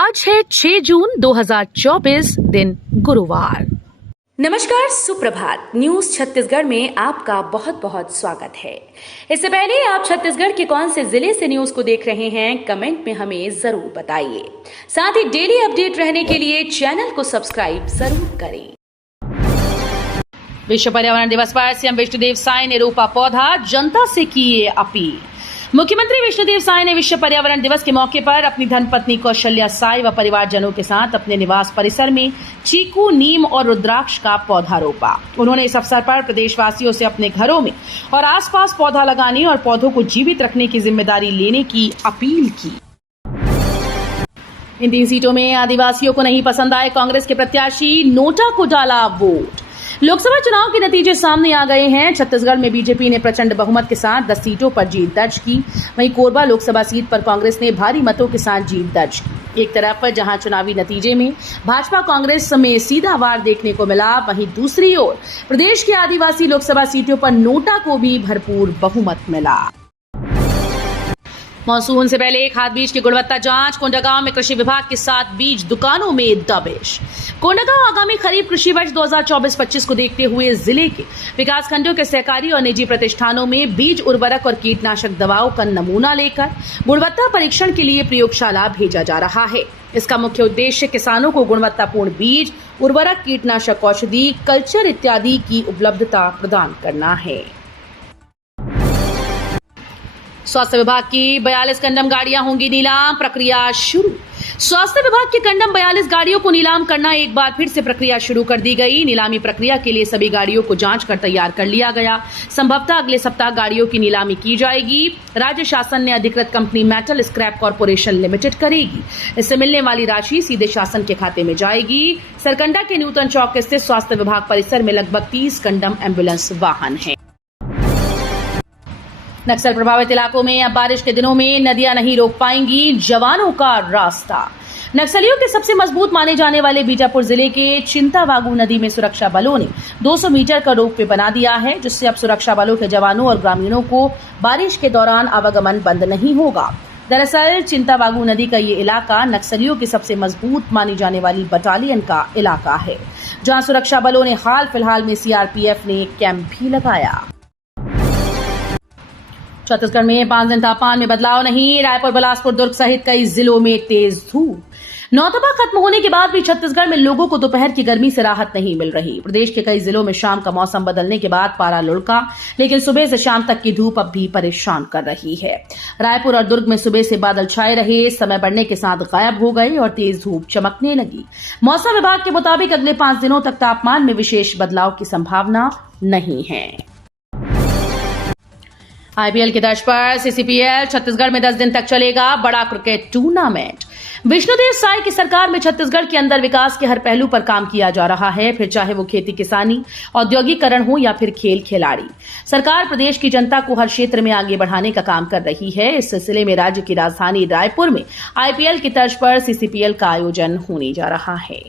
आज है 6 जून 2024 दिन गुरुवार। नमस्कार, सुप्रभात। न्यूज छत्तीसगढ़ में आपका बहुत बहुत स्वागत है। इससे पहले आप छत्तीसगढ़ के कौन से जिले से न्यूज को देख रहे हैं, कमेंट में हमें जरूर बताइए। साथ ही डेली अपडेट रहने के लिए चैनल को सब्सक्राइब जरूर करें। विश्व पर्यावरण दिवस पर सीएम विष्णुदेव साय ने रोपा पौधा, जनता से की ये अपील। मुख्यमंत्री विष्णुदेव साय ने विश्व पर्यावरण दिवस के मौके पर अपनी धर्मपत्नी कौशल्या साय व परिवारजनों के साथ अपने निवास परिसर में चीकू, नीम और रुद्राक्ष का पौधा रोपा। उन्होंने इस अवसर पर प्रदेशवासियों से अपने घरों में और आसपास पौधा लगाने और पौधों को जीवित रखने की जिम्मेदारी लेने की अपील की। इन 3 सीटों में आदिवासियों को नहीं पसंद आए कांग्रेस के प्रत्याशी, नोटा को डाला वोट। लोकसभा चुनाव के नतीजे सामने आ गए हैं। छत्तीसगढ़ में बीजेपी ने प्रचंड बहुमत के साथ 10 सीटों पर जीत दर्ज की। वहीं कोरबा लोकसभा सीट पर कांग्रेस ने भारी मतों के साथ जीत दर्ज की। एक तरफ जहां चुनावी नतीजे में भाजपा कांग्रेस में सीधा वार देखने को मिला, वहीं दूसरी ओर प्रदेश के आदिवासी लोकसभा सीटों पर नोटा को भी भरपूर बहुमत मिला। मानसून से पहले खाद बीज की गुणवत्ता जांच। कोंडागांव में कृषि विभाग के साथ बीज दुकानों में दबिश। कोंडागांव आगामी खरीफ कृषि वर्ष 2024-25 को देखते हुए जिले के विकासखंडों के सहकारी और निजी प्रतिष्ठानों में बीज, उर्वरक और कीटनाशक दवाओं का नमूना लेकर गुणवत्ता परीक्षण के लिए प्रयोगशाला भेजा जा रहा है। इसका मुख्य उद्देश्य किसानों को गुणवत्तापूर्ण बीज, उर्वरक, कीटनाशक, औषधि, कल्चर इत्यादि की उपलब्धता प्रदान करना है। स्वास्थ्य विभाग की 42 कंडम गाड़ियां होंगी नीलाम, प्रक्रिया शुरू। स्वास्थ्य विभाग की कंडम 42 गाड़ियों को नीलाम करना एक बार फिर से प्रक्रिया शुरू कर दी गई। नीलामी प्रक्रिया के लिए सभी गाड़ियों को जांच कर तैयार कर लिया गया। संभवतः अगले सप्ताह गाड़ियों की नीलामी की जाएगी। राज्य शासन ने अधिकृत company metal scrap corporation limited करेगी। इससे मिलने वाली राशि सीधे शासन के खाते में जाएगी। सरकंडा के नूतन चौक स्थित स्वास्थ्य विभाग परिसर में लगभग 30 कंडम एम्बुलेंस वाहन हैं। नक्सल प्रभावित इलाकों में अब बारिश के दिनों में नदियां नहीं रोक पाएंगी जवानों का रास्ता। नक्सलियों के सबसे मजबूत माने जाने वाले बीजापुर जिले के चिंतावागू नदी में सुरक्षा बलों ने 200 मीटर का रोपवे बना दिया है, जिससे अब सुरक्षा बलों के जवानों और ग्रामीणों को बारिश के दौरान आवागमन बंद नहीं होगा। दरअसल चिंतावागू नदी का ये इलाका नक्सलियों की सबसे मजबूत मानी जाने वाली बटालियन का इलाका है, जहां सुरक्षा बलों ने हाल फिलहाल में सीआरपीएफ ने कैंप भी लगाया। छत्तीसगढ़ में 5 दिन तापमान में बदलाव नहीं। रायपुर, बिलासपुर, दुर्ग सहित कई जिलों में तेज धूप। नौतपा खत्म होने के बाद भी छत्तीसगढ़ में लोगों को दोपहर की गर्मी से राहत नहीं मिल रही। प्रदेश के कई जिलों में शाम का मौसम बदलने के बाद पारा लुढ़का, लेकिन सुबह से शाम तक की धूप अब भी परेशान कर रही है। रायपुर और दुर्ग में सुबह से बादल छाए रहे, समय बढ़ने के साथ गायब हो गए और तेज धूप चमकने लगी। मौसम विभाग के मुताबिक अगले 5 दिनों तक तापमान में विशेष बदलाव की संभावना नहीं है। आईपीएल की तर्ज पर सीसीपीएल छत्तीसगढ़ में 10 दिन तक चलेगा बड़ा क्रिकेट टूर्नामेंट। विष्णुदेव साय की सरकार में छत्तीसगढ़ के अंदर विकास के हर पहलू पर काम किया जा रहा है, फिर चाहे वो खेती किसानी, औद्योगिकरण हो या फिर खेल खिलाड़ी। सरकार प्रदेश की जनता को हर क्षेत्र में आगे बढ़ाने का काम कर रही है। इस सिलसिले में राज्य की राजधानी रायपुर में आईपीएल की तर्ज पर सीसीपीएल का आयोजन होने जा रहा है।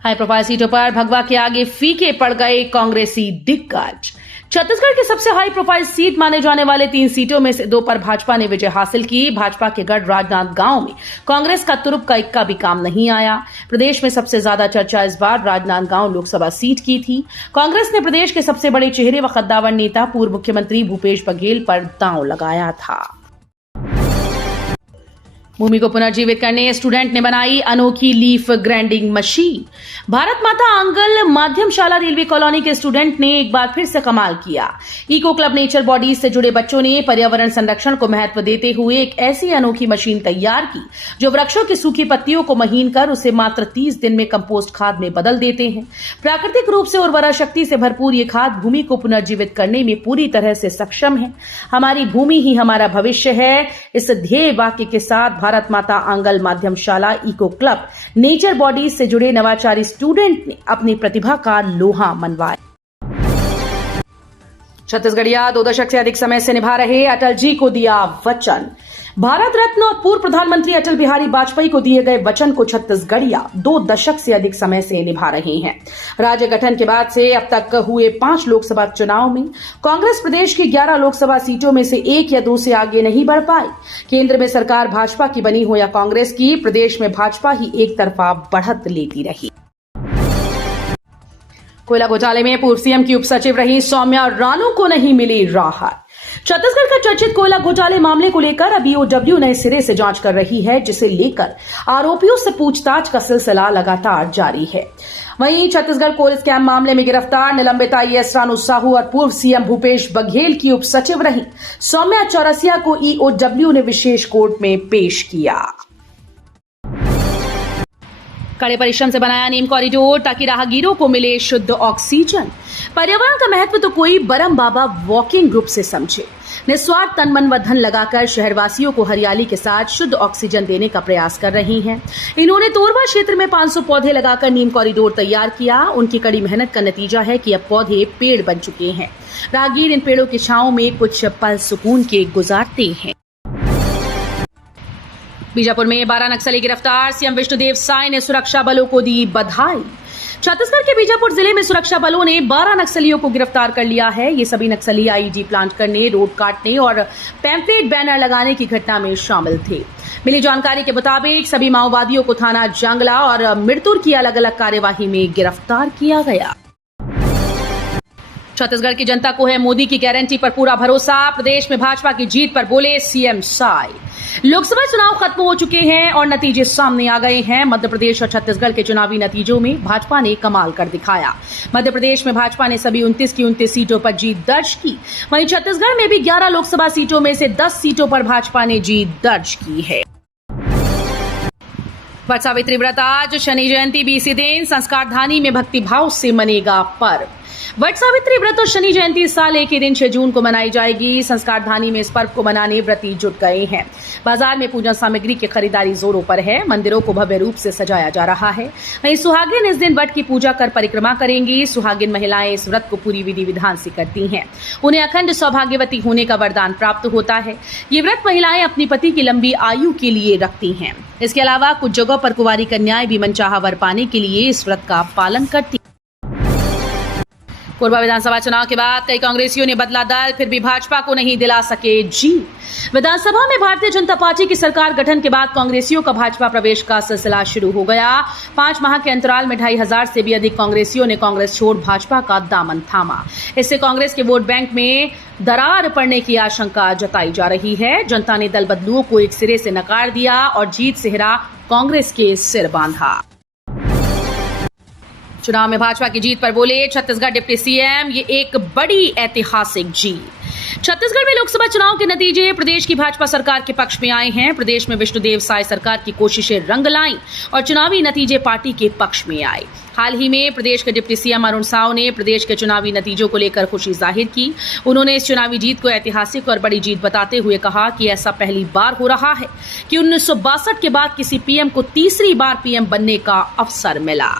हाई प्रोफाइल सीटों पर भगवा के आगे फीके पड़ गए कांग्रेसी दिग्गज। छत्तीसगढ़ की सबसे हाई प्रोफाइल सीट माने जाने वाले 3 सीटों में से 2 पर भाजपा ने विजय हासिल की। भाजपा के गढ़ राजनांदगांव में कांग्रेस का तुरुप का इक्का भी काम नहीं आया। प्रदेश में सबसे ज्यादा चर्चा इस बार राजनांदगांव लोकसभा सीट की थी। कांग्रेस ने प्रदेश के सबसे बड़े चेहरे व कद्दावर नेता पूर्व मुख्यमंत्री भूपेश बघेल पर दांव लगाया था। भूमि को पुनर्जीवित करने स्टूडेंट ने बनाई अनोखी leaf grinding machine. Bharat Mata Angal Madhyamshala railway colony के स्टूडेंट ने एक बार फिर से कमाल किया। इको क्लब नेचर बॉडीज से जुड़े बच्चों ने पर्यावरण संरक्षण को महत्व देते हुए एक ऐसी अनोखी मशीन तैयार की जो वृक्षों की सूखी पत्तियों को महीन कर उसे मात्र 30 दिन में कंपोस्ट खाद में बदल देते हैं। प्राकृतिक रूप से उर्वरा शक्ति से भरपूर ये खाद भूमि को पुनर्जीवित करने में पूरी तरह से सक्षम है। हमारी भूमि ही हमारा भविष्य है। इस ध्येय वाक्य के साथ Bharat Mata Angal Madhyamshala eco club nature bodies से जुड़े नवाचारी स्टूडेंट ने अपनी प्रतिभा का लोहा मनवाया। छत्तीसगढ़िया 2 दशक से अधिक समय से निभा रहे अटल जी को दिया वचन। भारत रत्न और पूर्व प्रधानमंत्री अटल बिहारी वाजपेयी को दिए गए वचन को छत्तीसगढ़िया 2 दशक से अधिक समय से निभा रहे हैं। राज्य गठन के बाद से अब तक हुए 5 लोकसभा चुनाव में कांग्रेस प्रदेश की 11 लोकसभा सीटों में से 1 या 2 से आगे नहीं बढ़ पाई। केंद्र में सरकार भाजपा की बनी हो या कांग्रेस की, प्रदेश में भाजपा ही एक तरफा बढ़त लेती रही। कोयला घोटाले में पूर्व सीएम की उप सचिव रही सौम्या रानू को नहीं मिली राहत। छत्तीसगढ़ का चर्चित कोयला घोटाले मामले को लेकर अब ईओडब्ल्यू नए सिरे से जांच कर रही है, जिसे लेकर आरोपियों से पूछताछ का सिलसिला लगातार जारी है। वहीं छत्तीसगढ़ कोल स्कैम मामले में गिरफ्तार निलंबित आईएएस रानू साहू और पूर्व सीएम भूपेश बघेल की उप सचिव रही सौम्या चौरसिया को ईओडब्ल्यू ने विशेष कोर्ट में पेश किया। कड़े परिश्रम से बनाया नीम कॉरिडोर ताकि राहगीरों को मिले शुद्ध ऑक्सीजन। पर्यावरण का महत्व तो कोई बरम बाबा वॉकिंग ग्रुप से समझे। निस्वार्थ तन मन व धन लगाकर शहरवासियों को हरियाली के साथ शुद्ध ऑक्सीजन देने का प्रयास कर रही हैं। इन्होंने तोरबा क्षेत्र में 500 पौधे लगाकर नीम कॉरिडोर तैयार किया। उनकी कड़ी मेहनत का नतीजा है कि अब पौधे पेड़ बन चुके हैं। राहगीर इन पेड़ों की छांव में कुछ पल सुकून के गुजारते हैं। बीजापुर में 12 नक्सली गिरफ्तार, सीएम विष्णुदेव साय ने सुरक्षा बलों को दी बधाई। छत्तीसगढ़ के बीजापुर जिले में सुरक्षा बलों ने 12 नक्सलियों को गिरफ्तार कर लिया है। ये सभी नक्सली आईईडी प्लांट करने, रोड काटने और पैम्फलेट बैनर लगाने की घटना में शामिल थे। मिली जानकारी के मुताबिक सभी माओवादियों को थाना जंगला और मिरतुर की अलग अलग कार्यवाही में गिरफ्तार किया गया। छत्तीसगढ़ की जनता को है मोदी की गारंटी पर पूरा भरोसा। प्रदेश में भाजपा की जीत पर बोले सीएम साय। लोकसभा चुनाव खत्म हो चुके हैं और नतीजे सामने आ गए हैं। मध्य प्रदेश और छत्तीसगढ़ के चुनावी नतीजों में भाजपा ने कमाल कर दिखाया। मध्य प्रदेश में भाजपा ने सभी 29 की 29 सीटों पर जीत दर्ज की। वहीं छत्तीसगढ़ में भी 11 लोकसभा सीटों में से 10 सीटों पर भाजपा ने जीत दर्ज की है। वट सावित्री व्रत आज, शनि जयंती भी इसी दिन। संस्कार धानी में भक्तिभाव से मनेगा पर्व। वट सावित्री व्रत और शनि जयंती इस साल एक ही दिन 6 जून को मनाई जाएगी। संस्कार धानी में इस पर्व को मनाने व्रती जुट गए हैं। बाजार में पूजा सामग्री की खरीदारी जोरों पर है। मंदिरों को भव्य रूप से सजाया जा रहा है। वहीं सुहागिन इस दिन वट की पूजा कर परिक्रमा करेंगी। सुहागिन महिलाएं इस व्रत को पूरी विधि विधान से करती हैं। उन्हें अखंड सौभाग्यवती होने का वरदान प्राप्त होता है। ये व्रत महिलाएं अपनी पति की लंबी आयु के लिए रखती हैं। इसके अलावा कुछ जगहों पर कुंवारी कन्याएं भी मनचाहा वर पाने के लिए इस व्रत का पालन करती। कोरबा विधानसभा चुनाव के बाद कई कांग्रेसियों ने बदला दल, फिर भी भाजपा को नहीं दिला सके जीत। विधानसभा में भारतीय जनता पार्टी की सरकार गठन के बाद कांग्रेसियों का भाजपा प्रवेश का सिलसिला शुरू हो गया। 5 माह के अंतराल में 2500 से भी अधिक कांग्रेसियों ने कांग्रेस छोड़ भाजपा का दामन थामा। इससे कांग्रेस के वोट बैंक में दरार पड़ने की आशंका जताई जा रही है। जनता ने दल बदलुओं को एक सिरे से नकार दिया और जीत सेहरा कांग्रेस के सिर बांधा। चुनाव में भाजपा की जीत पर बोले छत्तीसगढ़ डिप्टी सीएम, ये एक बड़ी ऐतिहासिक जीत। छत्तीसगढ़ में लोकसभा चुनाव के नतीजे प्रदेश की भाजपा सरकार के पक्ष में आए हैं। प्रदेश में विष्णुदेव साय सरकार की कोशिशें रंग लाईं और चुनावी नतीजे पार्टी के पक्ष में आए। हाल ही में प्रदेश के डिप्टी सीएम अरुण साव ने प्रदेश के चुनावी नतीजों को लेकर खुशी जाहिर की। उन्होंने इस चुनावी जीत को ऐतिहासिक और बड़ी जीत बताते हुए कहा कि ऐसा पहली बार हो रहा है कि 1962 के बाद किसी पीएम को तीसरी बार पीएम बनने का अवसर मिला।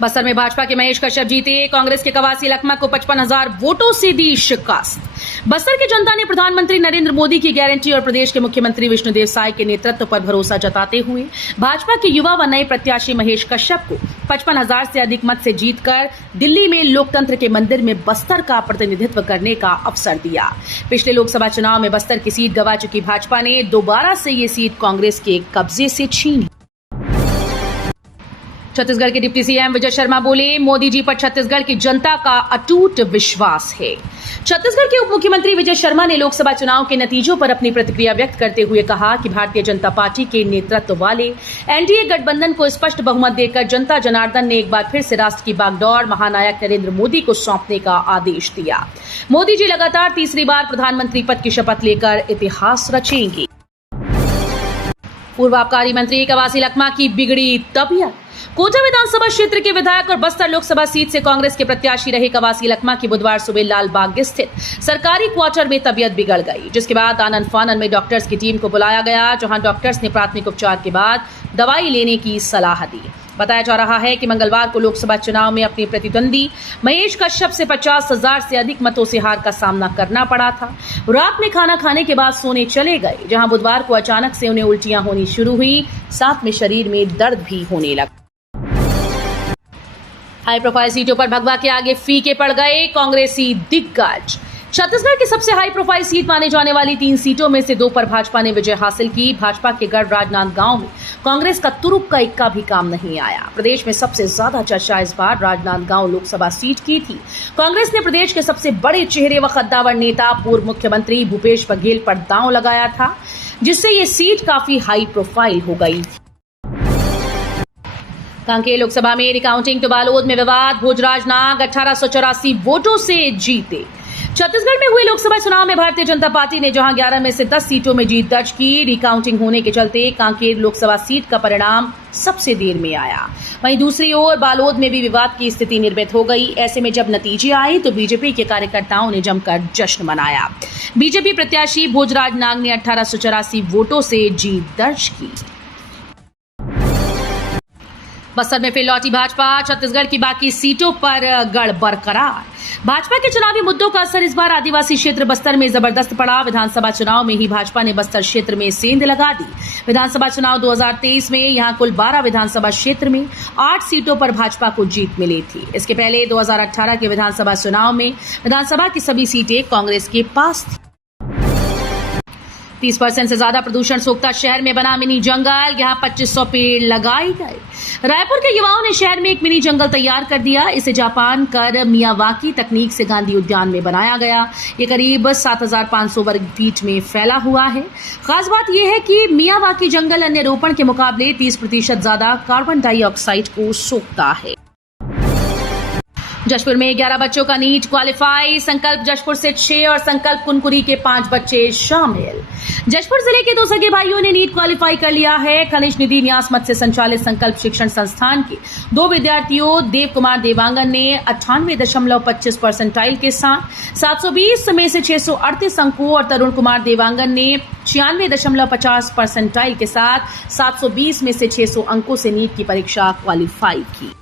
बस्तर में भाजपा के महेश कश्यप जीते। कांग्रेस के कवासी लखमा को 55,000 वोटों से दी शिकस्त। बस्तर की जनता ने प्रधानमंत्री नरेंद्र मोदी की गारंटी और प्रदेश के मुख्यमंत्री विष्णुदेव साय के नेतृत्व पर भरोसा जताते हुए भाजपा के युवा व नए प्रत्याशी महेश कश्यप को 55,000 से अधिक मत से जीतकर दिल्ली में लोकतंत्र के मंदिर में बस्तर का प्रतिनिधित्व करने का अवसर दिया। पिछले लोकसभा चुनाव में बस्तर की सीट गंवा चुकी भाजपा ने दोबारा से ये सीट कांग्रेस के कब्जे से छीनी। छत्तीसगढ़ के डिप्टी सीएम विजय शर्मा बोले, मोदी जी पर छत्तीसगढ़ की जनता का अटूट विश्वास है। छत्तीसगढ़ के उप मुख्यमंत्री विजय शर्मा ने लोकसभा चुनाव के नतीजों पर अपनी प्रतिक्रिया व्यक्त करते हुए कहा कि भारतीय जनता पार्टी के नेतृत्व वाले एनडीए गठबंधन को स्पष्ट बहुमत देकर जनता जनार्दन ने एक बार फिर से राष्ट्र की बागडोर महानायक नरेंद्र मोदी को सौंपने का आदेश दिया। मोदी जी लगातार तीसरी बार प्रधानमंत्री पद की शपथ लेकर इतिहास रचेंगे। पूर्व आबकारी मंत्री कवासी लखमा की बिगड़ी तबीयत। कोटा विधानसभा क्षेत्र के विधायक और बस्तर लोकसभा सीट से कांग्रेस के प्रत्याशी रहे कवासी लखमा की बुधवार सुबह लालबाग स्थित सरकारी क्वार्टर में तबीयत बिगड़ गई, जिसके बाद आनंद फानन में डॉक्टर्स की टीम को बुलाया गया, जहां डॉक्टर्स ने प्राथमिक उपचार के बाद दवाई लेने की सलाह दी। बताया जा रहा है कि मंगलवार को लोकसभा चुनाव में अपने प्रतिद्वंदी महेश कश्यप से 50,000 से अधिक मतों से हार का सामना करना पड़ा था। रात में खाना खाने के बाद सोने चले गए, जहां बुधवार को अचानक से उन्हें उल्टियां होनी शुरू हुई, साथ में शरीर में दर्द भी होने लगा। हाई प्रोफाइल सीटों पर भगवा के आगे फीके पड़ गए कांग्रेसी दिग्गज। छत्तीसगढ़ की सबसे हाई प्रोफाइल सीट माने जाने वाली 3 सीटों में से 2 पर भाजपा ने विजय हासिल की। भाजपा के गढ़ राजनांदगांव में कांग्रेस का तुरुप का इक्का भी काम नहीं आया। प्रदेश में सबसे ज्यादा चर्चा इस बार राजनांदगांव लोकसभा सीट की थी। कांग्रेस ने प्रदेश के सबसे बड़े चेहरे व कद्दावर नेता पूर्व मुख्यमंत्री भूपेश बघेल पर दांव लगाया था, जिससे ये सीट काफी हाई प्रोफाइल हो गई थी। कांकेर लोकसभा में रिकाउंटिंग तो बालोद में विवाद। भोजराज नाग 1884 वोटों से जीते। छत्तीसगढ़ में हुए लोकसभा चुनाव में भारतीय जनता पार्टी ने जहां 11 में से 10 सीटों में जीत दर्ज की। रिकाउंटिंग होने के चलते कांकेर लोकसभा सीट का परिणाम सबसे देर में आया। वहीं दूसरी ओर बालोद में भी विवाद की स्थिति निर्मित हो गई। ऐसे में जब नतीजे आए तो बीजेपी के कार्यकर्ताओं ने जमकर जश्न मनाया। बीजेपी प्रत्याशी भोजराज नाग ने 1884 वोटों से जीत दर्ज की। बस्तर में फिर लौटी भाजपा। छत्तीसगढ़ की बाकी सीटों पर गढ़ बरकरार। भाजपा के चुनावी मुद्दों का असर इस बार आदिवासी क्षेत्र बस्तर में जबरदस्त पड़ा। विधानसभा चुनाव में ही भाजपा ने बस्तर क्षेत्र में सेंध लगा दी। विधानसभा चुनाव 2023 में यहां कुल 12 विधानसभा क्षेत्र में 8 सीटों पर भाजपा को जीत मिली थी। इसके पहले 2018 के विधानसभा चुनाव में विधानसभा की सभी सीटें कांग्रेस के पास थी। 30% से ज्यादा प्रदूषण सोखता शहर में बना मिनी जंगल। यहां 2500 पेड़ लगाए गए। रायपुर के युवाओं ने शहर में एक मिनी जंगल तैयार कर दिया। इसे जापान कर मियावाकी तकनीक से गांधी उद्यान में बनाया गया। ये करीब 7,500 वर्ग फीट में फैला हुआ है। खास बात यह है कि मियावाकी जंगल अन्य रोपण के मुकाबले 30% ज्यादा कार्बन डाइऑक्साइड को सोखता है। जशपुर में 11 बच्चों का नीट क्वालिफाई। संकल्प जशपुर से 6 और संकल्प कुनकुरी के 5 बच्चे शामिल। जशपुर जिले के 2 सगे भाइयों ने नीट क्वालिफाई कर लिया है। खनिज निधि न्यास मत से संचालित संकल्प शिक्षण संस्थान के 2 विद्यार्थियों देव कुमार देवांगन ने 98.25 परसेंटाइल के साथ 720 में से 638 अंकों और तरुण कुमार देवांगन ने 96.50 परसेंटाइल के साथ 720 में से 600 अंकों से नीट की परीक्षा क्वालिफाई की।